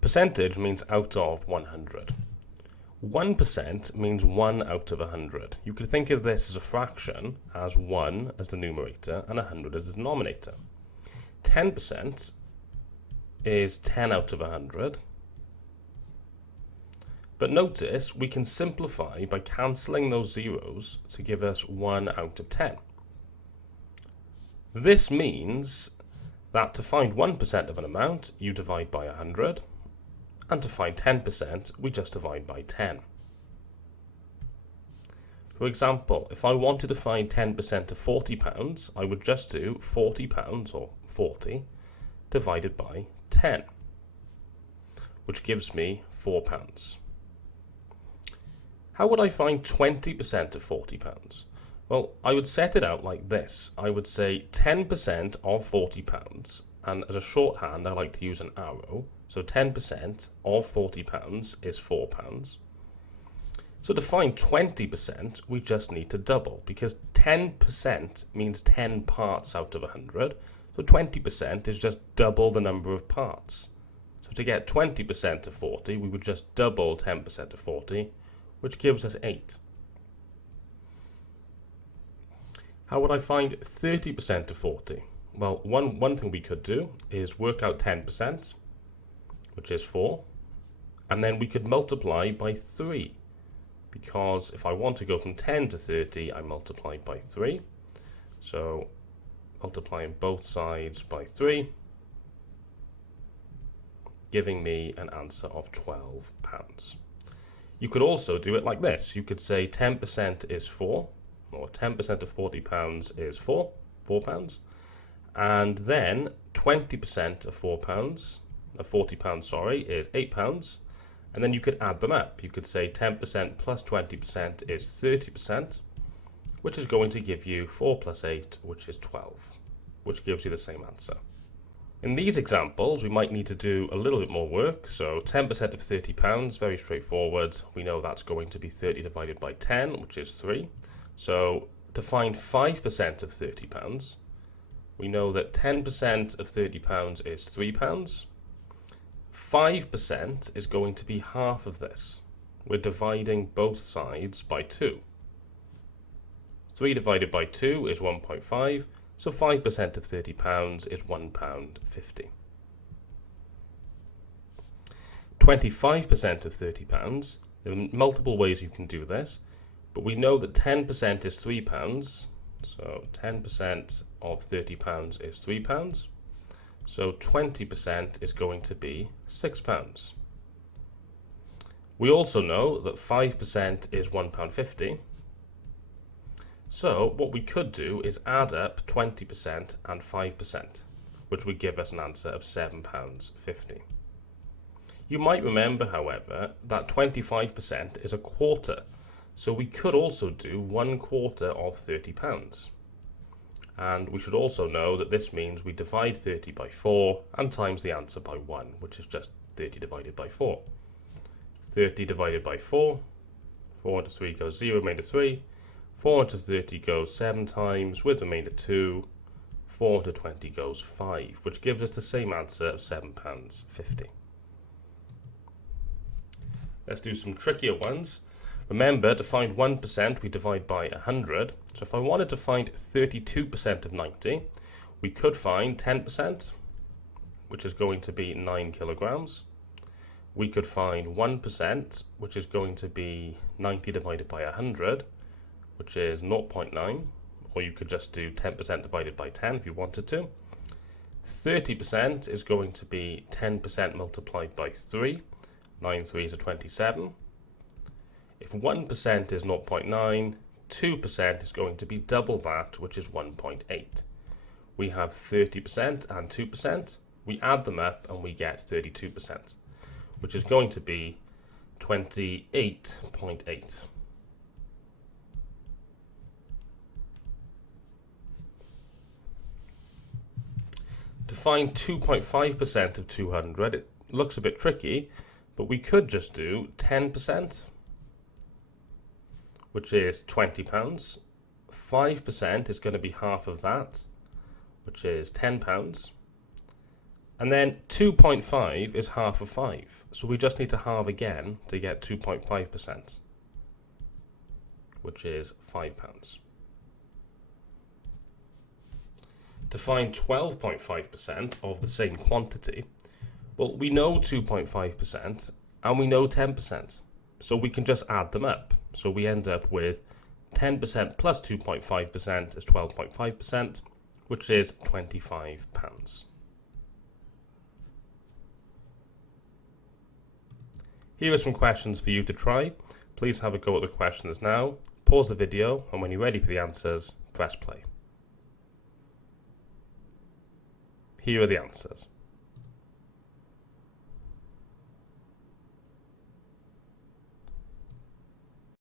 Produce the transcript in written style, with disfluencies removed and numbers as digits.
Percentage means out of 100. 1% means 1 out of 100. You could think of this as a fraction, as 1 as the numerator and 100 as the denominator. 10% is 10 out of 100. But notice we can simplify by cancelling those zeros to give us 1 out of 10. This means that to find 1% of an amount, you divide by 100, and to find 10%, we just divide by 10. For example, if I wanted to find 10% of £40, I would just do £40, or 40, divided by 10, which gives me £4. How would I find 20% of £40? Well, I would set it out like this. I would say 10% of £40, and as a shorthand I like to use an arrow, so 10% of £40 is £4. So to find 20%, we just need to double, because 10% means 10 parts out of 100, so 20% is just double the number of parts. So to get 20% of 40, we would just double 10% of 40, which gives us 8. How would I find 30% of 40? Well, one thing we could do is work out 10%, which is 4, and then we could multiply by 3, because if I want to go from 10 to 30, I multiply by 3. So multiplying both sides by 3, giving me an answer of £12. You could also do it like this. You could say 10% is 4, or 10% of £40 is £4, and then 20% of £40, is £8, and then you could add them up. You could say 10% plus 20% is 30%, which is going to give you 4 plus 8, which is 12, which gives you the same answer. In these examples, we might need to do a little bit more work. So 10% of £30, very straightforward. We know that's going to be 30 divided by 10, which is 3. So to find 5% of £30, we know that 10% of £30 is £3. 5% is going to be half of this. We're dividing both sides by 2. 3 divided by 2 is 1.5. So 5% of £30 is £1.50. 25% of £30, there are multiple ways you can do this, but we know that 10% is £3, so 10% of £30 is £3, so 20% is going to be £6. We also know that 5% is £1.50, so what we could do is add up 20% and 5%, which would give us an answer of £7.50. You might remember, however, that 25% is a quarter, so we could also do 1/4 of £30. And we should also know that this means we divide 30 by 4 and times the answer by 1, which is just 30 divided by 4. 30 divided by 4, 4 into 3 goes 0, remainder 3. 4 into 30 goes 7 times, with remainder 2. 4 into 20 goes 5, which gives us the same answer of £7.50. Let's do some trickier ones. Remember, to find 1%, we divide by 100. So if I wanted to find 32% of 90, we could find 10%, which is going to be 9 kilograms. We could find 1%, which is going to be 90 divided by 100, which is 0.9, or you could just do 10% divided by 10 if you wanted to. 30% is going to be 10% multiplied by 3. 9 3s are 27. If 1% is 0.9, 2% is going to be double that, which is 1.8. We have 30% and 2%. We add them up and we get 32%, which is going to be 28.8. To find 2.5% of 200, it looks a bit tricky, but we could just do 10%, which is £20. 5% is going to be half of that, which is £10. And then 2.5 is half of 5. So we just need to halve again to get 2.5%, which is £5. To find 12.5% of the same quantity, well, we know 2.5% and we know 10%. So we can just add them up. So we end up with 10% plus 2.5% is 12.5%, which is £25. Here are some questions for you to try. Please have a go at the questions now. Pause the video, and when you're ready for the answers, press play. Here are the answers.